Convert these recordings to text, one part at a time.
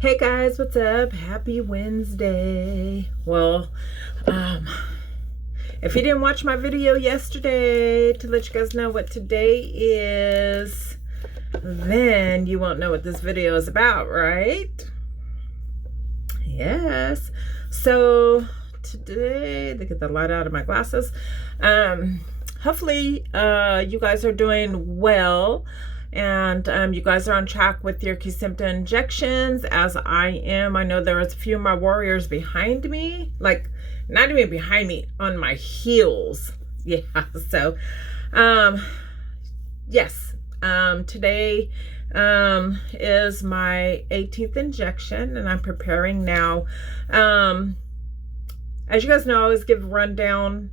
Hey guys, what's up? Happy Wednesday. Well, if you didn't watch my video yesterday to let you guys know what today is, then you won't know what this video is about, right? Yes. So today, they get the light out of my glasses. Hopefully, you guys are doing well. And you guys are on track with your Kesimpta injections, as I am. I know there was a few of my warriors behind me, like not even behind me, on my heels. Yeah, so yes, today is my 18th injection, and I'm preparing now. As you guys know, I always give a rundown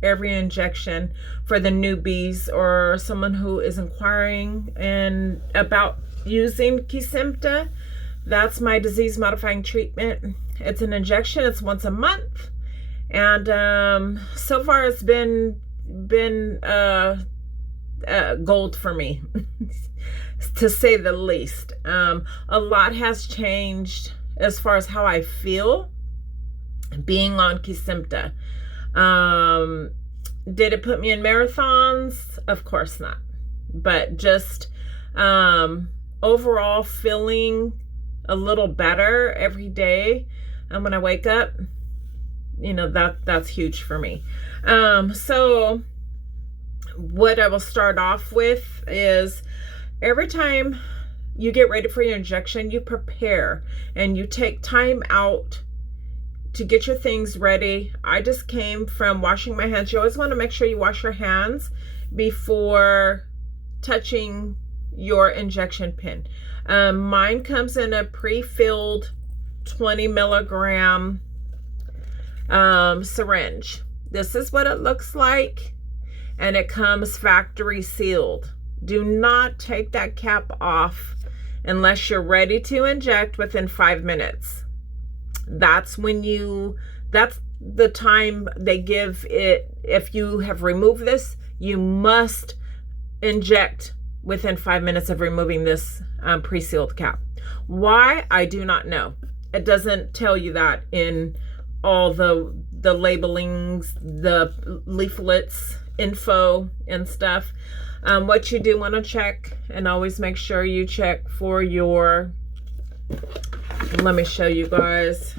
every injection for the newbies or someone who is inquiring and about using Kesimpta. That's my disease modifying treatment. It's an injection. It's once a month, and so far it's been gold for me, to say the least. A lot has changed as far as how I feel being on Kesimpta. Did it put me in marathons? Of course not. But just overall feeling a little better every day. And when I wake up, you know, that's huge for me. So what I will start off with is every time you get ready for your injection, you prepare and you take time out to get your things ready. I just came from washing my hands. You always want to make sure you wash your hands before touching your injection pin. Mine comes in a pre-filled 20 milligram syringe. This is what it looks like, and it comes factory sealed. Do not take that cap off unless you're ready to inject within 5 minutes. That's the time they give it. If you have removed this, you must inject within 5 minutes of removing this pre-sealed cap. Why? I do not know. It doesn't tell you that in all the labelings, the leaflets, info and stuff. What you do want to check, and always make sure you check for your, let me show you guys.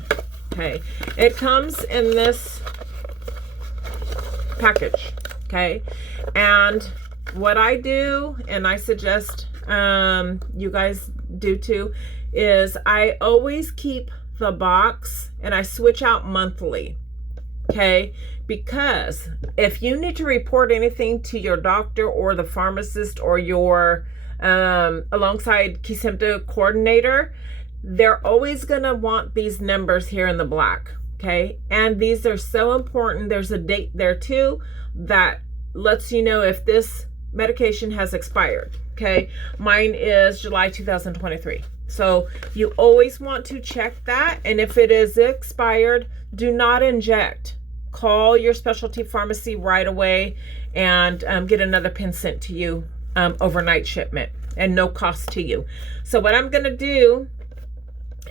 Okay, it comes in this package. Okay, and what I do, and I suggest you guys do too, is I always keep the box and I switch out monthly. Okay, because if you need to report anything to your doctor or the pharmacist or your alongside Kesimpta coordinator, they're always going to want these numbers here in the black. Okay, and these are so important. There's a date there too that lets you know if this medication has expired. Okay, mine is July 2023. So you always want to check that, and if it is expired, do not inject. Call your specialty pharmacy right away and get another pin sent to you, overnight shipment, and no cost to you. So what I'm going to do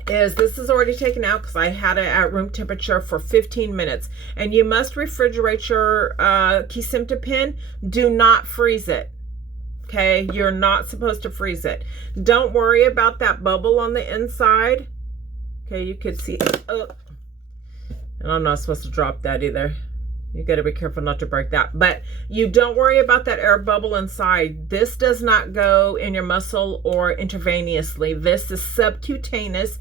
is, this is already taken out because I had it at room temperature for 15 minutes. And you must refrigerate your Kesimpta pin. Do not freeze it. Okay, you're not supposed to freeze it. Don't worry about that bubble on the inside. Okay, you could see. And I'm not supposed to drop that either. You got to be careful not to break that. But you don't worry about that air bubble inside. This does not go in your muscle or intravenously. This is subcutaneous,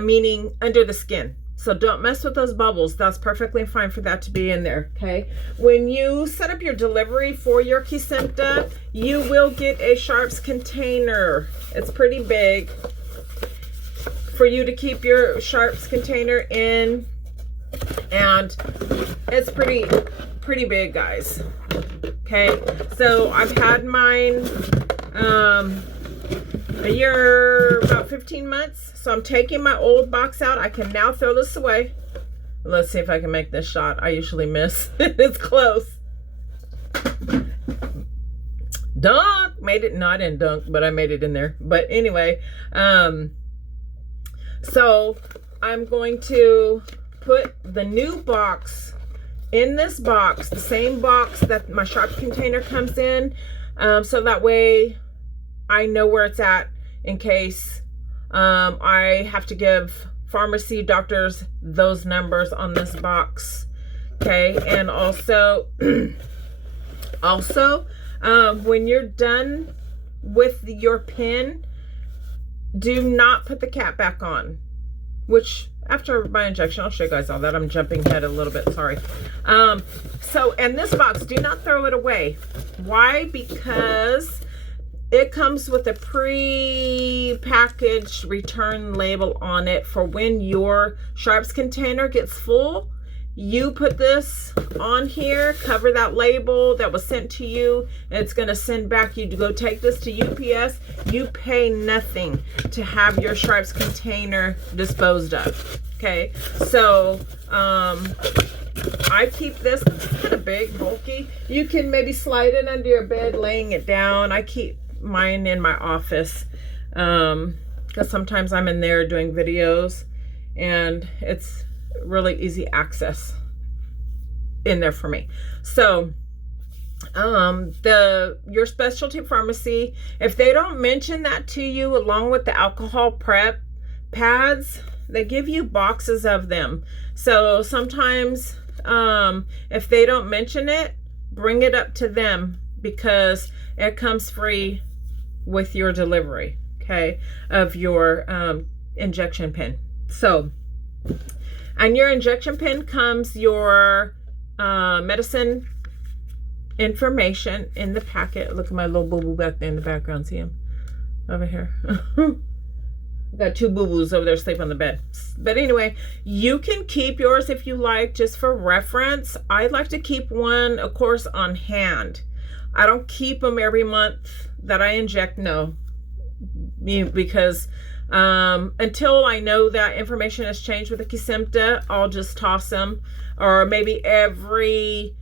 meaning under the skin. So don't mess with those bubbles. That's perfectly fine for that to be in there, okay? When you set up your delivery for your Kesimpta, you will get a Sharps container. It's pretty big for you to keep your Sharps container in. And it's pretty big, guys. Okay, so I've had mine a year, about 15 months. So I'm taking my old box out. I can now throw this away. Let's see if I can make this shot. I usually miss. It's close. Dunk! Made it. No, I didn't dunk, but I made it in there. But anyway, So I'm going to put the new box in this box, the same box that my sharp container comes in, so that way I know where it's at in case I have to give pharmacy doctors those numbers on this box. Okay, and also when you're done with your pen, do not put the cap back on, which after my injection, I'll show you guys all that. I'm jumping ahead a little bit, sorry. So, and this box, do not throw it away. Why? Because it comes with a pre-packaged return label on it for when your sharps container gets full. You put this on here, cover that label that was sent to you, and it's going to send back. You to go take this to UPS. You pay nothing to have your sharps container disposed of. Okay, so I keep this. It's kind of big, bulky. You can maybe slide it under your bed, laying it down. I keep mine in my office because sometimes I'm in there doing videos, and it's really easy access in there for me. So your specialty pharmacy, if they don't mention that to you along with the alcohol prep pads, they give you boxes of them. So sometimes if they don't mention it, bring it up to them because it comes free with your delivery, okay, of your injection pen. So, and your injection pen comes your medicine information in the packet. Look at my little boo-boo back there in the background. See him over here? Got two boo-boos over there asleep on the bed. But anyway, you can keep yours if you like, just for reference. I like to keep one, of course, on hand. I don't keep them every month that I inject, no, because until I know that information has changed with the Kesimpta, I'll just toss them, or maybe every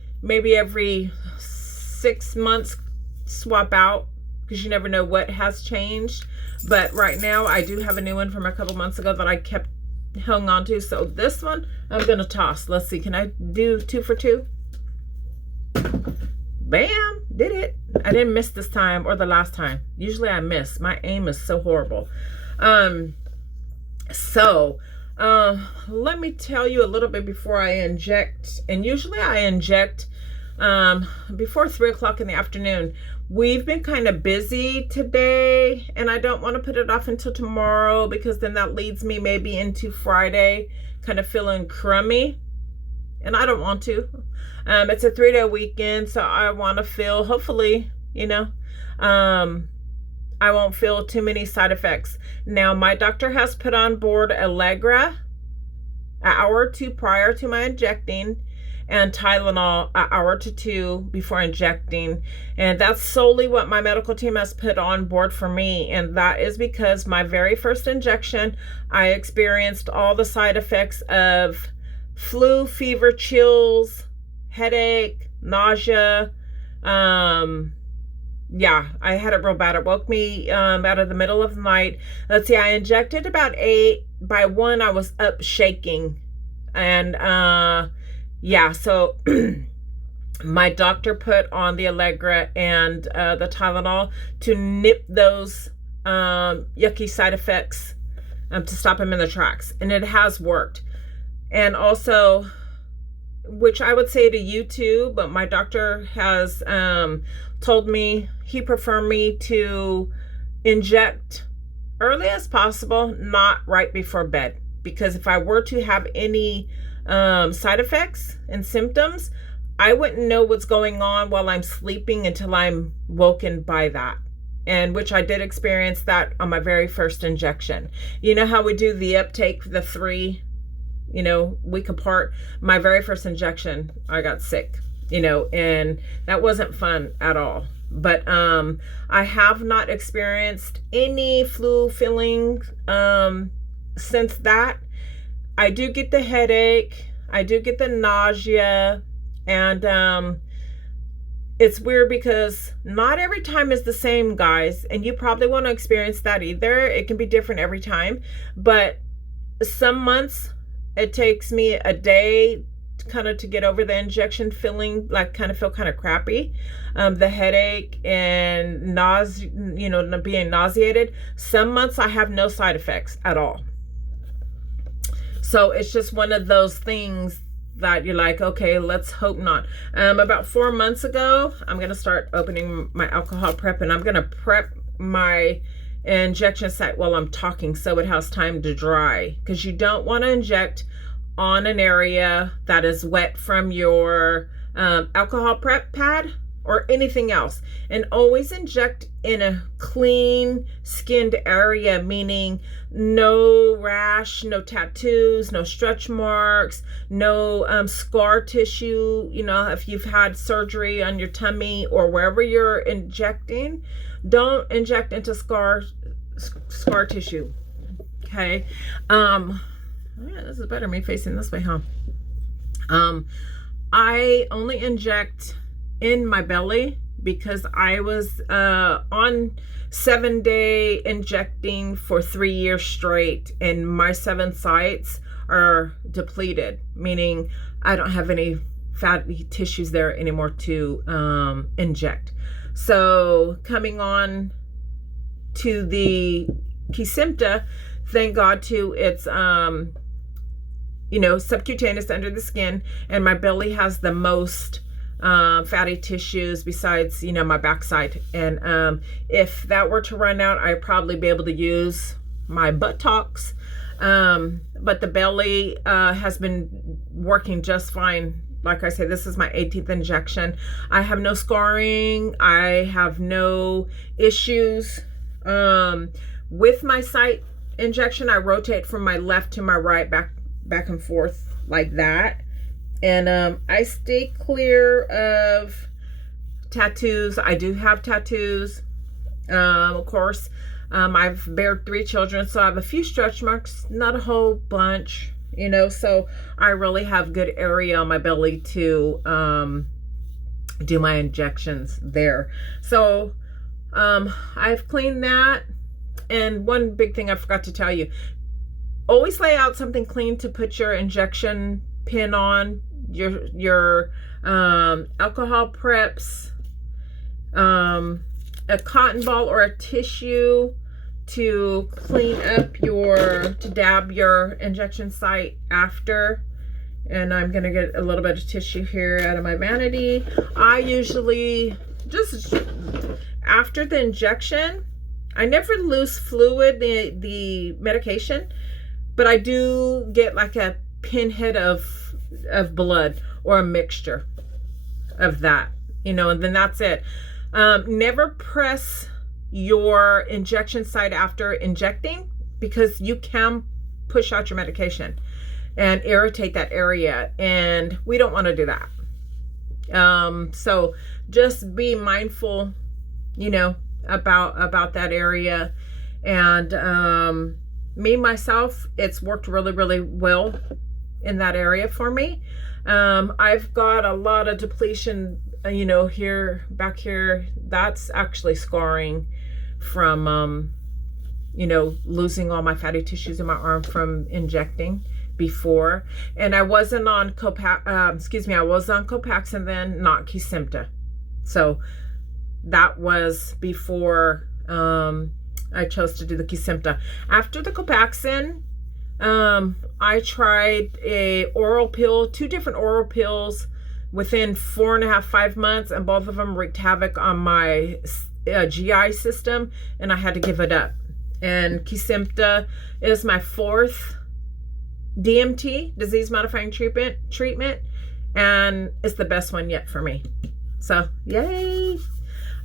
6 months swap out, because you never know what has changed. But right now I do have a new one from a couple months ago that I kept hung on to. So this one I'm gonna toss. Let's see, can I do 2 for 2? Bam, did it. I didn't miss this time or the last time. Usually I miss. My aim is so horrible. Let me tell you a little bit before I inject, and usually I inject before 3 o'clock in the afternoon. We've been kind of busy today, and I don't want to put it off until tomorrow, because then that leads me maybe into Friday kind of feeling crummy, and I don't want to. It's a 3-day weekend, so I want to feel, hopefully, you know, I won't feel too many side effects. Now, my doctor has put on board Allegra an hour or 2 prior to my injecting, and Tylenol an hour to 2 before injecting. And that's solely what my medical team has put on board for me. And that is because my very first injection, I experienced all the side effects of flu, fever, chills, headache, nausea. Yeah, I had it real bad. It woke me out of the middle of the night. Let's see, I injected about 8. By 1, I was up shaking. And yeah, so my doctor put on the Allegra and the Tylenol to nip those yucky side effects, to stop them in their tracks. And it has worked. And also, which I would say to you too, but my doctor has told me he prefer me to inject early as possible, not right before bed. Because if I were to have any side effects and symptoms, I wouldn't know what's going on while I'm sleeping until I'm woken by that. And which I did experience that on my very first injection. You know how we do the uptake, the 3, you know, week apart? My very first injection, I got sick, you know, and that wasn't fun at all. But I have not experienced any flu feeling since that. I do get the headache, I do get the nausea, and it's weird because not every time is the same, guys, and you probably won't experience that either. It can be different every time, but some months it takes me a day kind of to get over the injection, feeling like feel kind of crappy, the headache and nausea, being nauseated. Some months I have no side effects at all. So it's just one of those things that you're like, okay, let's hope not. About 4 months ago, I'm going to start opening my alcohol prep, and I'm going to prep my injection site while I'm talking so it has time to dry, because you don't want to inject on an area that is wet from your alcohol prep pad or anything else. And always inject in a clean skinned area, meaning no rash, no tattoos, no stretch marks, no scar tissue. If you've had surgery on your tummy or wherever you're injecting, don't inject into scar tissue. Okay. Yeah, this is better, me facing this way, huh? I only inject in my belly because I was on 7-day injecting for 3 years straight, and my 7 sites are depleted, meaning I don't have any fatty tissues there anymore to inject. So coming on to the Kesimpta, thank God too, it's subcutaneous under the skin, and my belly has the most fatty tissues besides my backside. And if that were to run out, I'd probably be able to use my buttocks, but the belly has been working just fine. Like I said, this is my 18th injection. I have no scarring. I have no issues with my site injection. I rotate from my left to my right, back and forth like that. And I stay clear of tattoos. I do have tattoos. Of course, I've bared 3 children, so I have a few stretch marks, not a whole bunch, so I really have good area on my belly to do my injections there. So I've cleaned that. And one big thing I forgot to tell you, always lay out something clean to put your injection pin on, your alcohol preps, a cotton ball or a tissue to clean up to dab your injection site after. And I'm gonna get a little bit of tissue here out of my vanity. I usually just after the injection, I never lose fluid, the medication, but I do get like a pinhead of blood or a mixture of that, and then that's it. Never press your injection site after injecting, because you can push out your medication and irritate that area, and we don't want to do that. So just be mindful, about that area. And me myself, it's worked really, really well in that area for me. I've got a lot of depletion, back here. That's actually scarring from losing all my fatty tissues in my arm from injecting before. And I wasn't on I was on Copaxone then, not Kesimpta. So that was before I chose to do the Kesimpta. After the Copaxone, I tried a oral pill, 2 different oral pills within 4.5, 5 months, and both of them wreaked havoc on my GI system, and I had to give it up. And Kesimpta is my 4th DMT, disease modifying treatment, and it's the best one yet for me. So yay.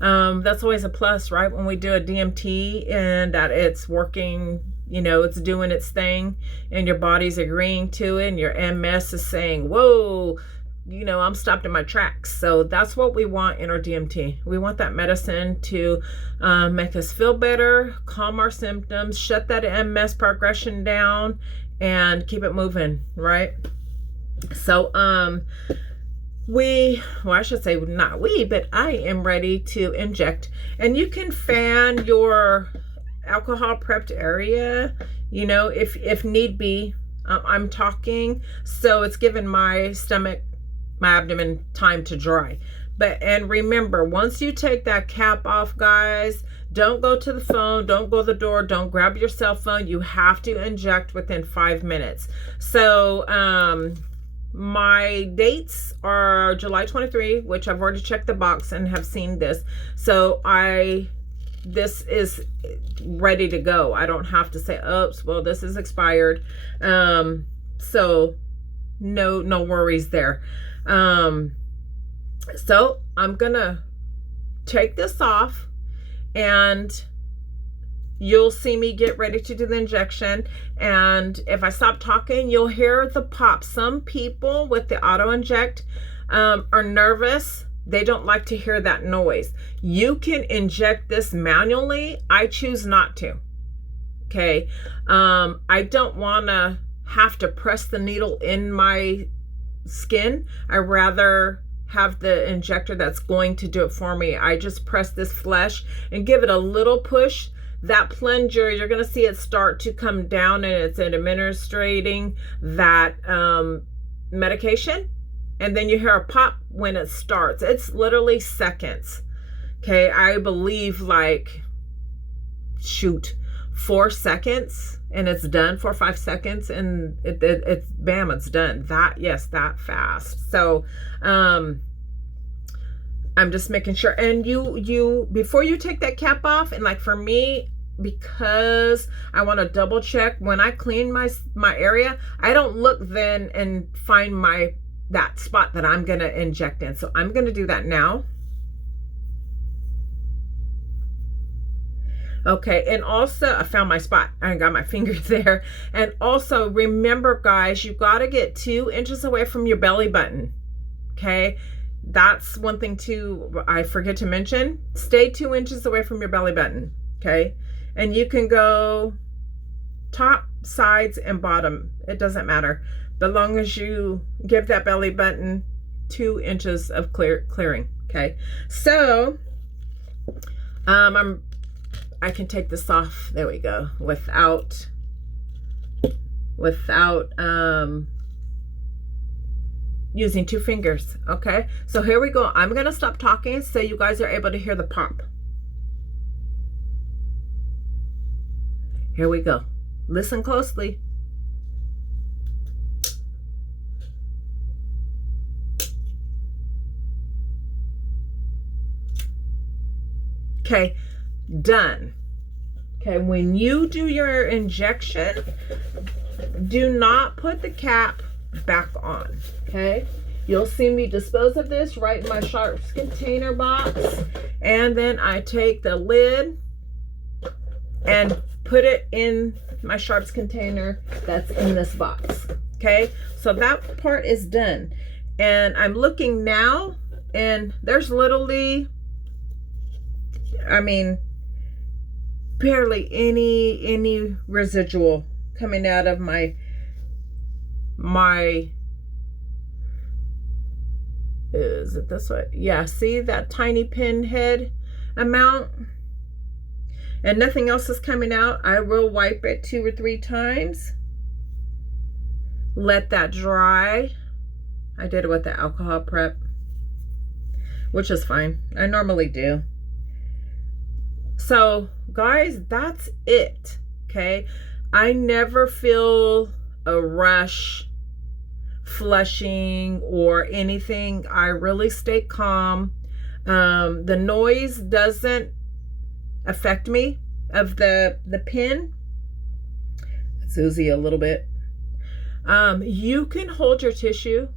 That's always a plus, right? When we do a DMT and that it's working, it's doing its thing, and your body's agreeing to it, and your MS is saying, whoa, I'm stopped in my tracks. So that's what we want in our DMT. We want that medicine to make us feel better, calm our symptoms, shut that MS progression down, and keep it moving, right? So I should say not we, but I am ready to inject. And you can fan your alcohol prepped area, you know, if need be. I'm talking, so it's given my stomach, my abdomen time to dry. And remember, once you take that cap off, guys, don't go to the phone, don't go to the door, don't grab your cell phone. You have to inject within 5 minutes. So my dates are July 23, which I've already checked the box and have seen this. So this is ready to go. I don't have to say, oops, well, this is expired. So no worries there. So I'm gonna take this off, and you'll see me get ready to do the injection. And if I stop talking, you'll hear the pop. Some people with the auto inject are nervous. They don't like to hear that noise. You can inject this manually. I choose not to. Okay. I don't want to have to press the needle in my skin. I rather have the injector that's going to do it for me. I just press this flesh and give it a little push. That plunger, you're going to see it start to come down, and it's administrating that medication. And then you hear a pop when it starts. It's literally seconds. Okay, I believe like, 4 seconds, and it's done. 4 or 5 seconds, and it's bam, it's done. That fast. So I'm just making sure. And you before you take that cap off, and like for me, because I want to double check when I clean my area, I don't look then and find that spot that I'm gonna inject in. So I'm gonna do that now. Okay, and also I found my spot. I got my finger there. And also remember, guys, you got to get 2 inches away from your belly button. Okay, that's one thing too I forget to mention. Stay 2 inches away from your belly button. Okay, and you can go top, sides, and bottom. It doesn't matter, as long as you give that belly button 2 inches of clearing. Okay, so I can take this off. There we go. Without using 2 fingers. Okay, so here we go. I'm gonna stop talking so you guys are able to hear the pop. Here we go. Listen closely. Okay, done. Okay, when you do your injection, do not put the cap back on. Okay, you'll see me dispose of this right in my sharps container box, and then I take the lid and put it in my sharps container that's in this box. Okay, so that part is done, and I'm looking now, and there's literally, I mean, barely any residual coming out of my is it this way? Yeah, see that tiny pinhead amount, and nothing else is coming out. I will wipe it 2 or 3 times, let that dry. I did it with the alcohol prep, which is fine. I normally do. So guys, that's it. Okay, I never feel a rush, flushing, or anything. I really stay calm. The noise doesn't affect me of the pin. It's oozy a little bit. You can hold your tissue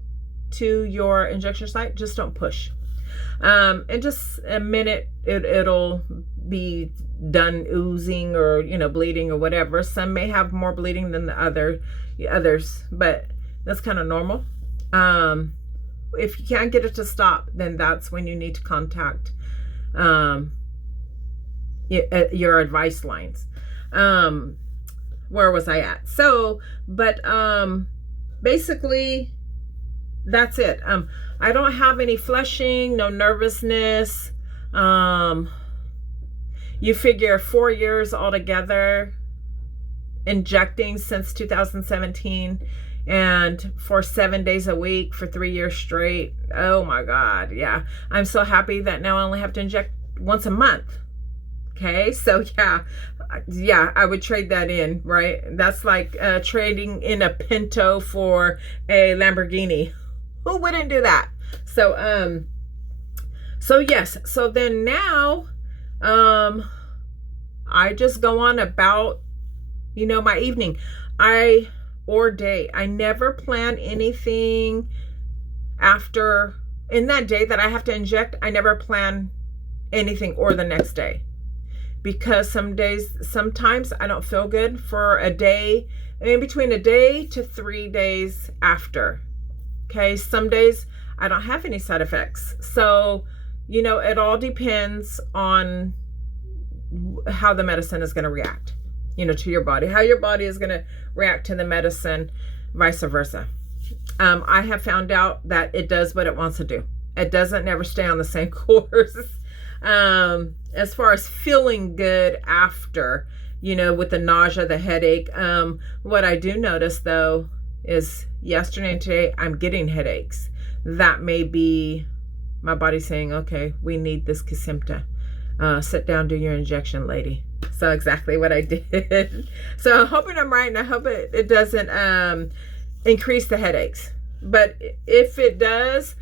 to your injection site, just don't push. In just a minute it'll be done oozing, or bleeding or whatever. Some may have more bleeding than the others, but that's kind of normal. If you can't get it to stop, then that's when you need to contact your advice lines. Where was I at? So, but basically that's it. I don't have any flushing, no nervousness. you figure 4 years altogether injecting since 2017, and for 7 days a week for 3 years straight. Oh my God. Yeah. I'm so happy that now I only have to inject once a month. Okay. So yeah, I would trade that in, right? That's like trading in a Pinto for a Lamborghini. Who wouldn't do that? So, so yes. So then now, I just go on about, you know, my evening or day. I never plan anything after, in that day that I have to inject, I never plan anything or the next day. Because sometimes I don't feel good for a day, in between a day to 3 days after. Okay, some days I don't have any side effects. So, you know, it all depends on how the medicine is going to react, you know, to your body, how your body is going to react to the medicine, vice versa. I have found out that it does what it wants to do. It doesn't never stay on the same course. As far as feeling good after, you know, with the nausea, the headache, what I do notice though is yesterday and today I'm getting headaches. That may be my body saying, okay, we need this Kesimpta. Sit down, do your injection, lady. So exactly what I did. So I'm hoping I'm right, and I hope it doesn't increase the headaches. But if it does,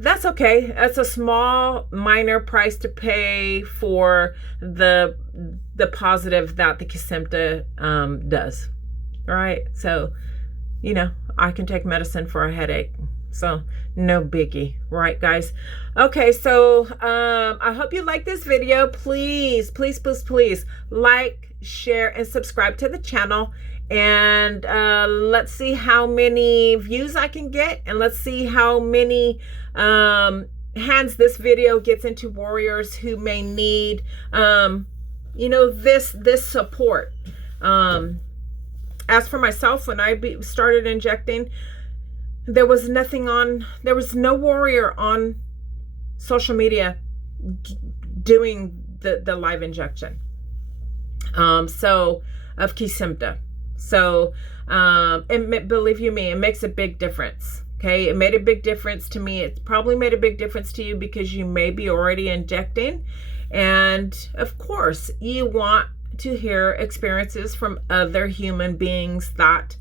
that's okay. That's a small, minor price to pay for the positive that the Kesimpta does. All right. So, you know, I can take medicine for a headache. So no biggie, right, guys? Okay, so I hope you like this video. Please, please, please, please like, share, and subscribe to the channel. And let's see how many views I can get, and let's see how many hands this video gets into warriors who may need, you know, this support. As for myself, when I started injecting, there was no warrior on social media doing the live injection. So of Kesimpta. So, and believe you me, it makes a big difference. Okay. It made a big difference to me. It probably made a big difference to you because you may be already injecting. And of course you want to hear experiences from other human beings that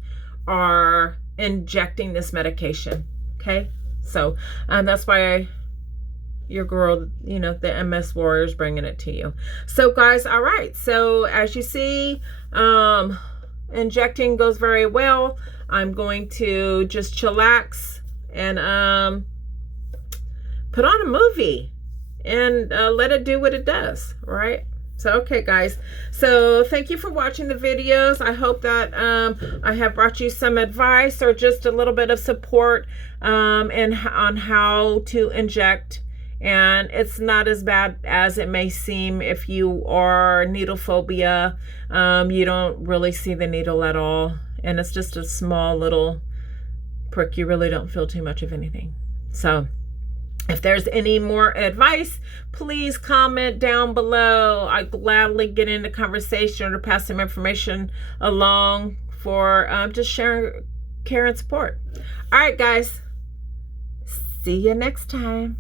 are injecting this medication. Okay. So, that's why your girl, you know, the MS warrior is bringing it to you. So guys, all right. So as you see, injecting goes very well. I'm going to just chillax and put on a movie and let it do what it does, right? So, okay, guys. So, thank you for watching the videos. I hope that I have brought you some advice or just a little bit of support on how to inject. And it's not as bad as it may seem if you are needle phobia. You don't really see the needle at all. And it's just a small little prick. You really don't feel too much of anything. So, if there's any more advice, please comment down below. I gladly get into conversation or pass some information along for just sharing care and support. All right, guys. See you next time.